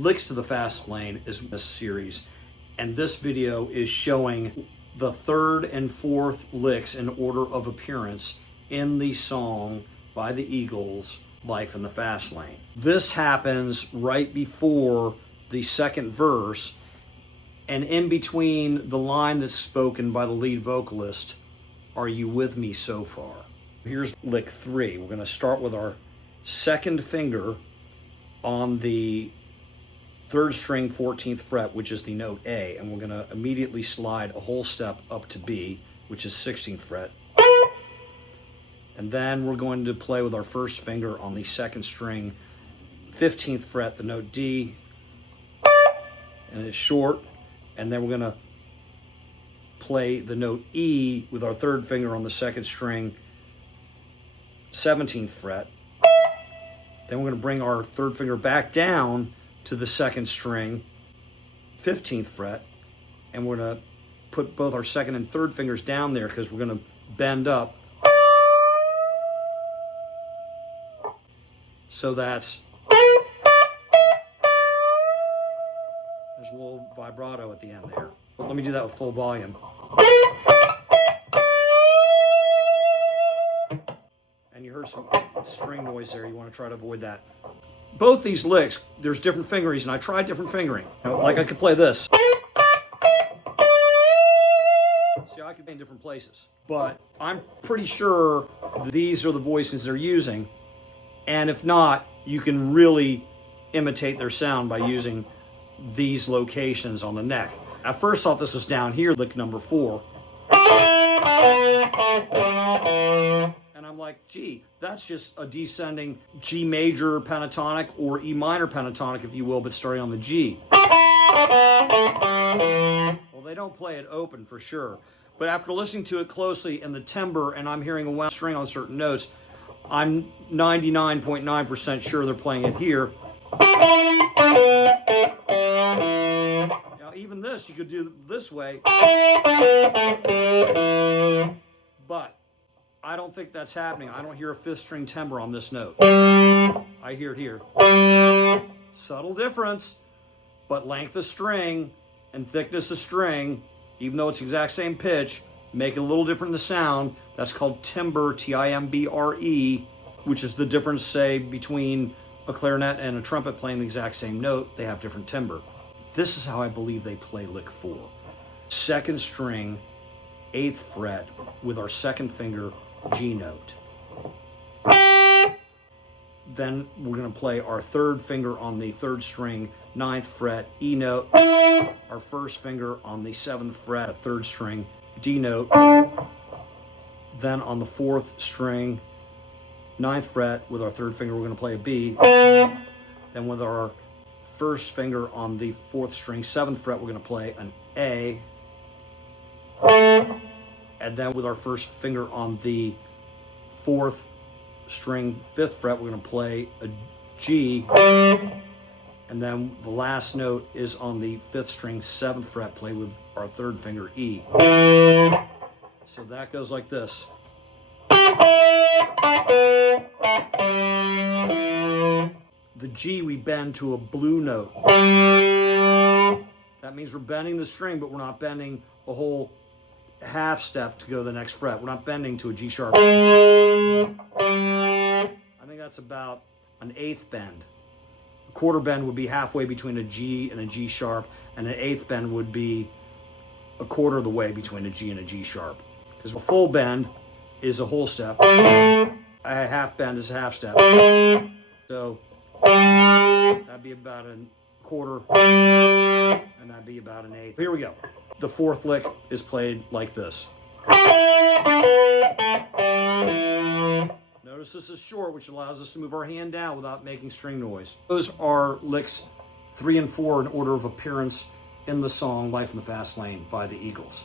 Licks to the Fast Lane is this series, and this video is showing the third and fourth licks in order of appearance in the song by the Eagles, Life in the Fast Lane. This happens right before the second verse, and in between the line that's spoken by the lead vocalist, "Are you with me so far?" Here's lick 3. We're going to start with our second finger on the third string 14th fret, which is the note A, and we're going to immediately slide a whole step up to B, which is 16th fret. And then we're going to play with our first finger on the second string 15th fret, the note D, and it's short. And then we're going to play the note E with our third finger on the second string 17th fret. Then we're going to bring our third finger back down to the second string 15th fret, and we're going to put both our second and third fingers down there because we're going to bend up. So there's a little vibrato at the end there. But let me do that with full volume. And you heard some string noise there. You want to try to avoid that. Both these licks, there's different fingerings, and I tried different fingering. You know, like I could play this. See, I could be in different places. But I'm pretty sure these are the voices they're using. And if not, you can really imitate their sound by using these locations on the neck. I first thought this was down here, lick number 4. And I'm like, gee, that's just a descending G major pentatonic, or E minor pentatonic, if you will, but starting on the G. Well, they don't play it open for sure. But after listening to it closely in the timbre, and I'm hearing a wound string on certain notes, I'm 99.9% sure they're playing it here. Now, even this, you could do this way. But I don't think that's happening. I don't hear a 5th string timbre on this note. I hear it here. Subtle difference, but length of string and thickness of string, even though it's the exact same pitch, make it a little different in the sound. That's called timbre, T-I-M-B-R-E, which is the difference, say, between a clarinet and a trumpet playing the exact same note. They have different timbre. This is how I believe they play lick 4. Second string, 8th fret, with our second finger, G note. Then we're going to play our third finger on the third string, 9th fret, E note. Our first finger on the 7th fret, 3rd string, D note. Then on the 4th string, 9th fret, with our third finger, we're going to play a B. Then with our first finger on the 4th string, 7th fret, we're going to play an A. And then with our first finger on the 4th string, 5th fret, we're going to play a G. And then the last note is on the 5th string, 7th fret, play with our third finger, E. So that goes like this. The G we bend to a blue note. That means we're bending the string, but we're not bending a whole half step to go to the next fret. We're not bending to a G sharp. I think that's about an 8th bend. A quarter bend would be halfway between a G and a G sharp, and an 8th bend would be a quarter of the way between a G and a G sharp. Because a full bend is a whole step. A half bend is a half step. So that'd be about a quarter, and that'd be about an 8th. Here we go. The 4th lick is played like this. Notice this is short, which allows us to move our hand down without making string noise. Those are licks 3 and 4 in order of appearance in the song Life in the Fast Lane by the Eagles.